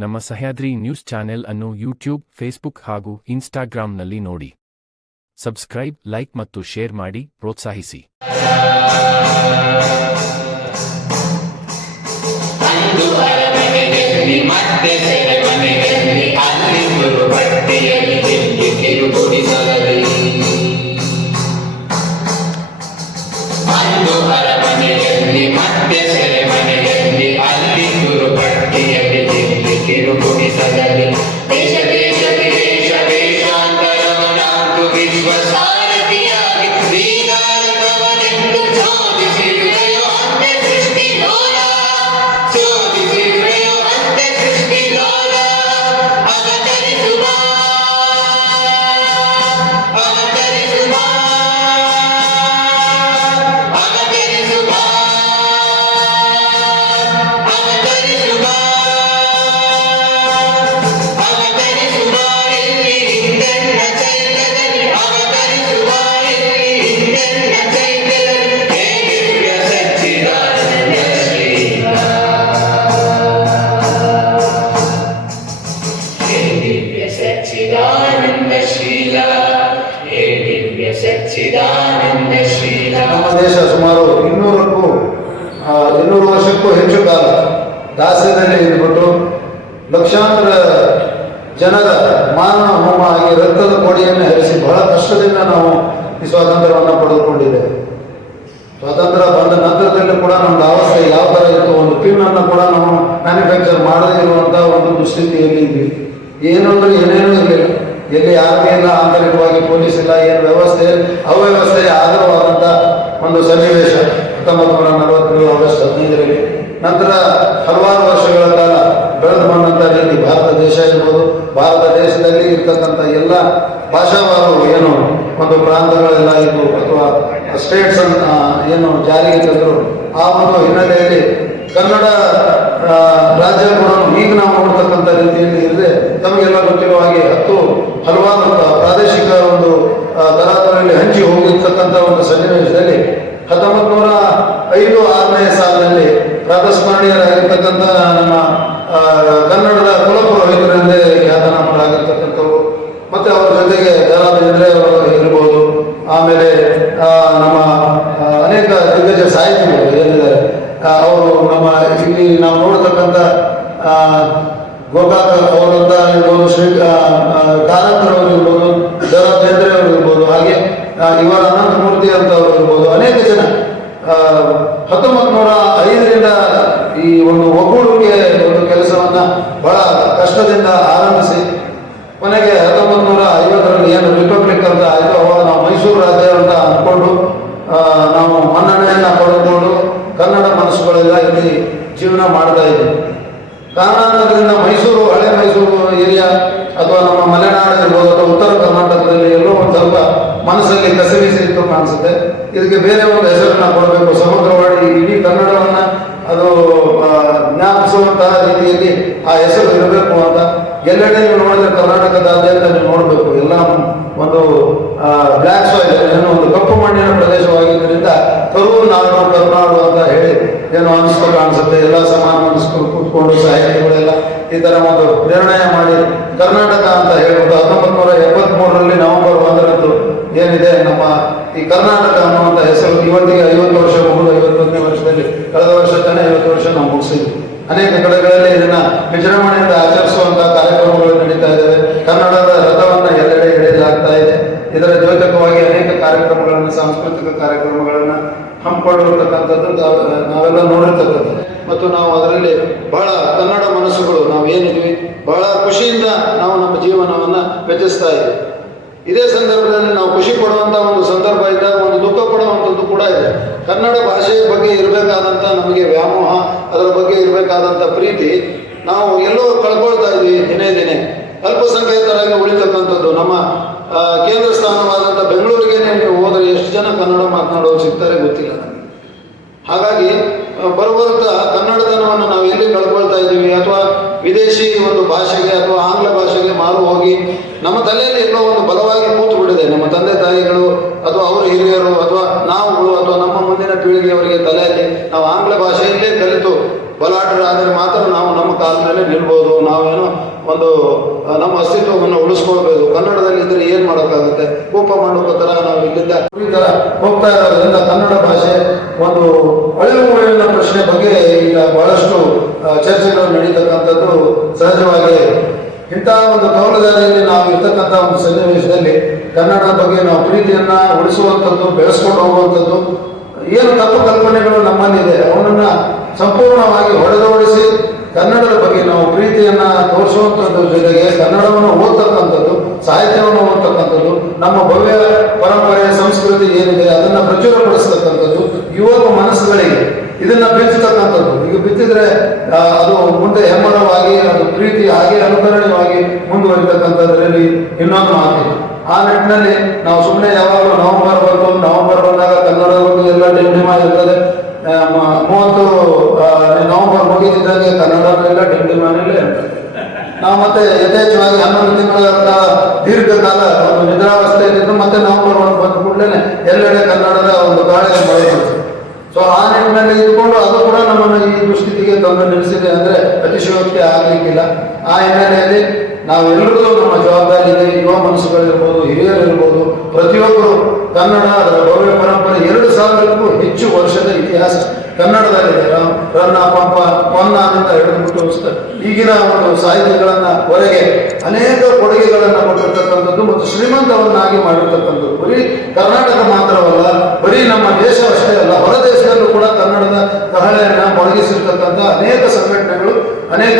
ನಮ್ಮ Sahyadri news channel ಅನ್ನು YouTube, Facebook ಹಾಗೂ ಇನ್ಸ್ಟಾಗ್ರಾಂನಲ್ಲಿ ನೋಡಿ. ಸಬ್ಸ್ಕ್ರೈಬ್, ಲೈಕ್ ಮತ್ತು ಶೇರ್ ಮಾಡಿ ಪ್ರೋತ್ಸಾಹಿಸಿ. ದೇಶ ದೇಶ ವಿದೇಶ ದೇಶಾಂತರವನಾಂತು ವಿಶ್ವಸಾರಥಿಯಾಗಿ ಶ್ರೀಕಾರಕವನೆಂದು ಶೋಧಿಸಿರುವೆಯೋ ಅಂತ್ಯ ಸೃಷ್ಟಿ ಲೋಲ, ಶೋಧಿಸಿರುವೆಯೋ ಅಂತ್ಯ ಸೃಷ್ಟಿ ಲೋಲ. ಅವತರಿಸುವ ಅವತರಿಸುವ ಅವತರಿಸುವ ಅವತರಿಸುವ ನಮ್ಮ ದೇಶ ಸುಮಾರು 200 ವರ್ಷಕ್ಕೂ ಹೆಚ್ಚು ಕಾಲ ದಾಸ್ಯದಲ್ಲಿ ಇದ್ಬಿಟ್ಟು ಲಕ್ಷಾಂತರ ಜನರ ಮಾನವ ಹೋಮ ಆಗಿ ರಕ್ತದ ಕೋಡಿಯನ್ನು ಹರಿಸಿ ಬಹಳ ಕಷ್ಟದಿಂದ ನಾವು ಈ ಸ್ವಾತಂತ್ರ್ಯವನ್ನು ಪಡೆದುಕೊಂಡಿದ್ದೇವೆ. ಸ್ವಾತಂತ್ರ್ಯ ಬಂದ ನಂತರದಲ್ಲಿ ಕೂಡ ನಮ್ದು ಅವಸ್ಥೆ ಯಾವ ಥರ ಇತ್ತು, ಒಂದು ಪಿನ್ನನ್ನು ಕೂಡ ನಾವು ಮ್ಯಾನುಫ್ಯಾಕ್ಚರ್ ಮಾಡದೇ ಇರುವಂಥ ಒಂದು ದುಸ್ಥಿತಿಯಲ್ಲಿ ಇದ್ವಿ. ಏನಂದ್ರೆ ಏನೇನೂ ಇರಲಿಲ್ಲ, ಎಲ್ಲಿ ಆರ್ಮಿ ಇಲ್ಲ, ಆಂತರಿಕವಾಗಿ ಪೊಲೀಸ್ ಇಲ್ಲ, ಏನು ವ್ಯವಸ್ಥೆ ಅವ್ಯವಸ್ಥೆ ಆಧಾರವಾದಂಥ ಒಂದು ಸನ್ನಿವೇಶ 1947 ಆಗಸ್ಟ್ 15ರಲ್ಲಿ. ನಂತರ ಹಲವಾರು ವರ್ಷಗಳ ಕಾಲ ಬೆಳೆದು ಬಂದಂಥ ರೀತಿ ಭಾರತ ದೇಶ ಇರ್ಬೋದು, ಭಾರತ ದೇಶದಲ್ಲಿ ಇರ್ತಕ್ಕಂಥ ಎಲ್ಲ ಭಾಷಾವಾರು ಏನು ಒಂದು ಪ್ರಾಂತಗಳೆಲ್ಲ ಇದ್ವು ಅಥವಾ ಸ್ಟೇಟ್ಸ್ ಅಂತ ಏನು ಜಾರಿಗೆ ತಂದರು, ಆ ಒಂದು ಹಿನ್ನೆಲೆಯಲ್ಲಿ ಕನ್ನಡ ರಾಜ್ಯ ಕೂಡ ಈಗ ನಾವು ನೋಡ್ತಕ್ಕಂಥ ರೀತಿಯಲ್ಲಿ ಇರದೆ ನಮಗೆಲ್ಲ ಗೊತ್ತಿರುವ ಹಾಗೆ ಹಲವಾರು ಪ್ರಾದೇಶಿಕ ಒಂದು ತರಾತುರಿಯಲ್ಲಿ ಹಂಚಿ ಹೋಗಿರ್ತಕ್ಕಂಥ ಒಂದು ಸನ್ನಿವೇಶದಲ್ಲಿ 1905-6ನೇ ಸಾಲಿನಲ್ಲಿ ಪ್ರಾತಸ್ಮರಣೀಯರಾಗಿರ್ತಕ್ಕಂಥ ನಮ್ಮ ಕನ್ನಡದ ಕುಲಪುರೋಹಿತರೆಂದೇ ಖ್ಯಾತನಾಮರಾಗಿರ್ತಕ್ಕಂಥವ್ರು, ಮತ್ತು ಅವರ ಜೊತೆಗೆ ದ.ರಾ.ಬೇಂದ್ರೆ ಅವರು ಇರ್ಬೋದು, ಆಮೇಲೆ ನಮ್ಮ ಅನೇಕ ದಿಗ್ಗಜ ಸಾಹಿತಿಗಳು ಏನಿದ್ದಾರೆ ಅವರು ನಮ್ಮ ಇಲ್ಲಿ ನಾವು ನೋಡ್ತಕ್ಕಂಥ ಗೋಕಾಕ ಅವರಂತ ಇರ್ಬೋದು, ಕಾರಂತರವರು ಇರ್ಬೋದು, ದ.ರಾ.ಬೇಂದ್ರೆ ಅವರು ಇರ್ಬೋದು, ಹಾಗೆ ಇವರ ಅನಂತಮೂರ್ತಿ ಅಂತವರು ಇರ್ಬೋದು, ಅನೇಕ ಜನ 1905ರಿಂದ ಈ ಒಂದು ಒಗ್ಗೂಡಿಕೆ ಒಂದು ಕೆಲಸವನ್ನು ಬಹಳ ಕಷ್ಟದಿಂದ ಆರಂಭಿಸಿ ಕೊನೆಗೆ 1950ರಲ್ಲಿ ಏನು ರಿಪಬ್ಲಿಕ್ ಅಂತ ಆಯಿತು, ಅವಾಗ ನಾವು ಮೈಸೂರು ರಾಜ್ಯ ಅಂತ ಅಂದ್ಕೊಂಡು ನಾವು ಮನ್ನಣೆಯನ್ನು ಪಡೆದುಕೊಂಡು ಕನ್ನಡ ಮನಸ್ಸುಗಳೆಲ್ಲ ಇಲ್ಲಿ ಜೀವನ ಮಾಡ್ತಾ ಇದ್ದೀವಿ. ಕಾರಣಾಂತರದಿಂದ ಮೈಸೂರು, ಹಳೆ ಮೈಸೂರು ಏರಿಯಾ ಅಥವಾ ನಮ್ಮ ಮಲೆನಾಡು ಇರ್ಬೋದು ಅಥವಾ ಉತ್ತರ ಕರ್ನಾಟಕದಲ್ಲಿ ಎಲ್ಲೋ ಒಂದು ಸ್ವಲ್ಪ ಮನಸ್ಸಲ್ಲಿ ಕಸಿವಿಸಿತ್ತು ಕಾಣಿಸುತ್ತೆ. ಇದಕ್ಕೆ ಬೇರೆ ಒಂದು ಹೆಸರನ್ನು ಕೊಡಬೇಕು, ಸಮಗ್ರವಾಡಿ ಇಡೀ ಕನ್ನಡವನ್ನು ಅದು ಜ್ಞಾಪಿಸುವಂತಹ ರೀತಿಯಲ್ಲಿ ಆ ಹೆಸರು ಇರಬೇಕು ಅಂತ. ಎಲ್ಲೆಡೆ ನೀವು ನೋಡಿದ್ರೆ ಕರ್ನಾಟಕದಾದ್ಯಂತ ನೀವು ನೋಡಬೇಕು, ಎಲ್ಲ ಒಂದು ಬ್ಲ್ಯಾಕ್ ಸಾಯಿಲ್ ಏನೋ ಒಂದು ಕಪ್ಪು ಮಣ್ಣಿನ ಪ್ರದೇಶವಾಗಿದ್ದರಿಂದ ಕರುನಾಡು ಕರುನಾಡು ಅಂತ ಹೇಳಿ ಏನೋ ಅನಿಸ್ತು ಕಾಣಿಸುತ್ತೆ. ಎಲ್ಲ ಸಮಾನ ಮನಸ್ಕೊಂಡು ಕೂತ್ಕೊಂಡು ಸಾಹಿತಿಗಳೆಲ್ಲ ಈ ಥರ ಒಂದು ನಿರ್ಣಯ ಮಾಡಿ ಕರ್ನಾಟಕ ಅಂತ ಹೇಳ್ಬಿಟ್ಟು 1973ರಲ್ಲಿ ನವೆಂಬರ್ 1ರಂದು ಏನಿದೆ ನಮ್ಮ ಈ ಕರ್ನಾಟಕ ಅನ್ನುವಂಥ ಹೆಸರು ಇವತ್ತಿಗೆ 50 ವರ್ಷ ಮುಗಿದು 51ನೇ ವರ್ಷದಲ್ಲಿ ಕಳೆದ ವರ್ಷ ತಾನೇ 50 ವರ್ಷ ನಾವು ಮುಗಿಸಿದ್ವಿ. ಅನೇಕ ಕಡೆಗಳಲ್ಲಿ ಇದನ್ನ ವಿಜೃಂಭಣೆಯಿಂದ ಆಚರಿಸುವಂಥ ಕಾರ್ಯಕ್ರಮಗಳು ನಡೀತಾ ಇದ್ದಾವೆ. ಕನ್ನಡದ ರಥವನ್ನು ಎಲ್ಲೆಡೆ ಎಳೆಯಲಾಗ್ತಾ ಇದೆ. ಇದರ ದ್ಯೋತಕವಾಗಿ ಅನೇಕ ಕಾರ್ಯಕ್ರಮಗಳನ್ನು, ಸಾಂಸ್ಕೃತಿಕ ಕಾರ್ಯಕ್ರಮಗಳನ್ನು ಹಮ್ಮಿಕೊಂಡಿರ್ತಕ್ಕಂಥದ್ದು ನಾವೆಲ್ಲ ನೋಡಿರ್ತಕ್ಕಂಥದ್ದು. ಮತ್ತು ನಾವು ಅದರಲ್ಲಿ ಬಹಳ ಕನ್ನಡ ಮನಸ್ಸುಗಳು ನಾವು ಏನಿದ್ವಿ ಬಹಳ ಖುಷಿಯಿಂದ ನಾವು ನಮ್ಮ ಜೀವನವನ್ನು ವ್ಯತಿಸ್ತಾ ಇದ್ದೀವಿ. ಇದೇ ಸಂದರ್ಭದಲ್ಲಿ ನಾವು ಖುಷಿ ಪಡುವಂಥ ಒಂದು ಸಂದರ್ಭ ಇದ್ದಾಗ ಒಂದು ದುಃಖ ಪಡುವಂಥದ್ದು ಕೂಡ ಇದೆ. ಕನ್ನಡ ಭಾಷೆಯ ಬಗ್ಗೆ ಇರಬೇಕಾದಂಥ ನಮಗೆ ವ್ಯಾಮೋಹ, ಅದರ ಬಗ್ಗೆ ಇರಬೇಕಾದಂಥ ಪ್ರೀತಿ ನಾವು ಎಲ್ಲೋ ಕಳ್ಕೊಳ್ತಾ ಇದ್ವಿ ದಿನೇ ದಿನೇ. ಅಲ್ಪಸಂಖ್ಯಾತರಾಗಿ ಉಳಿತಕ್ಕಂಥದ್ದು ನಮ್ಮ ಕೇಂದ್ರ ಸ್ಥಾನವಾದಂಥ ಬೆಂಗಳೂರಿಗೆ ನೀವು ಹೋದರೆ ಎಷ್ಟು ಜನ ಕನ್ನಡ ಮಾತನಾಡೋರು ಸಿಗ್ತಾರೆ ಗೊತ್ತಿಲ್ಲ ನಮಗೆ. ಹಾಗಾಗಿ ಬರುವಂಥ ಕನ್ನಡತನವನ್ನು ನಾವು ಎಲ್ಲಿ ಕಳ್ಕೊಳ್ತಾ ಇದ್ದೀವಿ, ಅಥವಾ ವಿದೇಶಿ ಒಂದು ಭಾಷೆಗೆ ಅಥವಾ ಆಂಗ್ಲ ಭಾಷೆಗೆ ಮಾರು ಹೋಗಿ ನಮ್ಮ ತಲೆಯಲ್ಲಿ ಎಲ್ಲೋ ಒಂದು ಬಲವಾಗಿ ಕೂತು ಬಿಟ್ಟಿದೆ. ನಮ್ಮ ತಂದೆ ತಾಯಿಗಳು ಅಥವಾ ಅವರ ಹಿರಿಯರು ಅಥವಾ ನಾವುಗಳು ಅಥವಾ ನಮ್ಮ ಮುಂದಿನ ಪೀಳಿಗೆಯವರಿಗೆ ತಲೆಯಲ್ಲಿ ನಾವು ಆಂಗ್ಲ ಭಾಷೆಯಲ್ಲೇ ಕಲಿತು ಬಲಾಢ್ಯರಾದರೆ ಮಾತ್ರ ನಾವು ನಮ್ಮ ಕಾಲ ಮೇಲೆ ನಿಲ್ಬೋದು. ನಾವೇನೋ ಒಂದು ನಮ್ಮ ಅಸ್ತಿತ್ವವನ್ನು ಉಳಿಸ್ಕೊಳ್ಬೇಕು. ಕನ್ನಡದಲ್ಲಿ ಇದ್ರೆ ಏನು ಮಾಡೋಕ್ಕಾಗುತ್ತೆ? ಕೋಪ ಮಂಡಪ ಥರ ನಾವು ಇಲ್ಲಿಂದ ಈ ಥರ ಹೋಗ್ತಾ ಇರೋದ್ರಿಂದ ಕನ್ನಡ ಭಾಷೆ ಒಂದು ಅಳಿವು ಪ್ರಶ್ನೆ ಬಗ್ಗೆ ಈಗ ಬಹಳಷ್ಟು ಚರ್ಚೆಗಳು ನಡೀತಕ್ಕಂಥದ್ದು ಸಹಜವಾಗಿ. ಇಂಥ ಒಂದು ಕವಲುದಾರಿಯಲ್ಲಿ ನಾವು ಇರ್ತಕ್ಕಂಥ ಒಂದು ಸನ್ನಿವೇಶದಲ್ಲಿ ಕನ್ನಡದ ಬಗ್ಗೆ ನಾವು ಪ್ರೀತಿಯನ್ನು ಉಳಿಸುವಂಥದ್ದು, ಬೆಳೆಸ್ಕೊಂಡು ಹೋಗುವಂಥದ್ದು, ಏನು ತಪ್ಪು ಕಲ್ಪನೆಗಳು ನಮ್ಮಲ್ಲಿದೆ ಅವನನ್ನು ಸಂಪೂರ್ಣವಾಗಿ ಹೊಡೆದೋಡಿಸಿ ಕನ್ನಡದ ಬಗ್ಗೆ ನಾವು ಪ್ರೀತಿಯನ್ನು ತೋರಿಸುವಂಥದ್ದು ಜೊತೆಗೆ ಕನ್ನಡವನ್ನು ಓದ್ತಕ್ಕಂಥದ್ದು, ಸಾಹಿತ್ಯವನ್ನು ಓದ್ತಕ್ಕಂಥದ್ದು, ನಮ್ಮ ಭವ್ಯ ಪರಂಪರೆ ಸಂಸ್ಕೃತಿ ಏನಿದೆ ಅದನ್ನು ಪ್ರಚುರಪಡಿಸ್ತಕ್ಕಂಥದ್ದು, ಯುವಕ ಮನಸ್ಸುಗಳಿಗೆ ಇದನ್ನು ಬಿತ್ತತಕ್ಕಂಥದ್ದು. ಈಗ ಬಿತ್ತಿದ್ರೆ ಅದು ಮುಂದೆ ಹೆಮ್ಮರವಾಗಿ ಅದು ಪ್ರೀತಿ ಹಾಗೆ ಅನುಕರಣೀಯವಾಗಿ ಮುಂದುವರಿತಕ್ಕಂಥದ್ರಲ್ಲಿ ಇನ್ನೊಂದು ಮಾತಿಲ್ಲ. ಆ ನಿಟ್ಟಿನಲ್ಲಿ ನಾವು ಸುಮ್ಮನೆ ಯಾವಾಗಲೂ ನವೆಂಬರ್ ಬಂದಾಗ ಕನ್ನಡದ ಬಗ್ಗೆ ಎಲ್ಲ ಡಿಮ್ ಆಗಿರ್ತದೆ. 30 ನವೆಂಬರ್ ಮುಗಿದಿದ್ದಂಗೆ ಕನ್ನಡನೆಲ್ಲ ಡಿಮ್ಡಿಮಾನಲ್ಲೇ ಇರ್ತದೆ. ನಾವು ಮತ್ತೆ ಯಥೇಚ್ಛವಾಗಿ 11 ತಿಂಗಳ ದೀರ್ಘಕಾಲ ಒಂದು ನಿದ್ರಾವಸ್ಥೆಯಲ್ಲಿದ್ದು ಮತ್ತೆ ನವೆಂಬರ್ 1 ಬಂದ ಕೂಡಲೇ ಎಲ್ಲೆಡೆ ಕನ್ನಡದ ಒಂದು ಗಾಳಿಗೆ ಮಳೆ ಬರ್ತದೆ. ಸೊ ಆ ನಿಟ್ಟಿನಲ್ಲಿ ಇದ್ಕೊಂಡು ಅದು ಕೂಡ ನಮ್ಮನ್ನು ಈ ದುಸ್ಥಿತಿಗೆ ತಂದು ನಿಲ್ಲಿಸಿದೆ ಅಂದರೆ ಅತಿಶಯೋಕ್ತಿ ಆಗಲಿಕ್ಕಿಲ್ಲ. ಆ ಹಿನ್ನೆಲೆಯಲ್ಲಿ ನಾವೆಲ್ಲರಿಗೂ ನಮ್ಮ ಜವಾಬ್ದಾರಿ ಇದೆ. ಯುವ ಮನಸ್ಸುಗಳಿರ್ಬೋದು, ಹಿರಿಯರಿರ್ಬೋದು, ಪ್ರತಿಯೊಬ್ಬರು ಕನ್ನಡ ಅದರ ಭವ್ಯ ಪರಂಪರೆ 2000ಕ್ಕೂ ಹೆಚ್ಚು ವರ್ಷದ ಇತಿಹಾಸ ಕನ್ನಡದಲ್ಲಿದೆ. ರನ್ನ, ಪಂಪ, ಪೊನ್ನದಿಂದ ಹಿಡಿದುಬಿಟ್ಟು ಈಗಿನ ಒಂದು ಸಾಹಿತ್ಯಗಳನ್ನು ಹೊರಗೆ ಅನೇಕ ಕೊಡುಗೆಗಳನ್ನು ಕೊಟ್ಟಿರ್ತಕ್ಕಂಥದ್ದು ಮತ್ತು ಶ್ರೀಮಂತವನ್ನಾಗಿ ಮಾಡಿರ್ತಕ್ಕಂಥದ್ದು ಬರೀ ಕರ್ನಾಟಕ ಮಾತ್ರವಲ್ಲ, ಬರೀ ನಮ್ಮ ದೇಶವಷ್ಟೇ ಅಲ್ಲ, ಹೊರ ದೇಶದಲ್ಲೂ ಕೂಡ ಕನ್ನಡದ ಕಹಳೆಯನ್ನು ಮೊಳಗಿಸಿರ್ತಕ್ಕಂಥ ಅನೇಕ ಸಂಘಟನೆಗಳು, ಅನೇಕ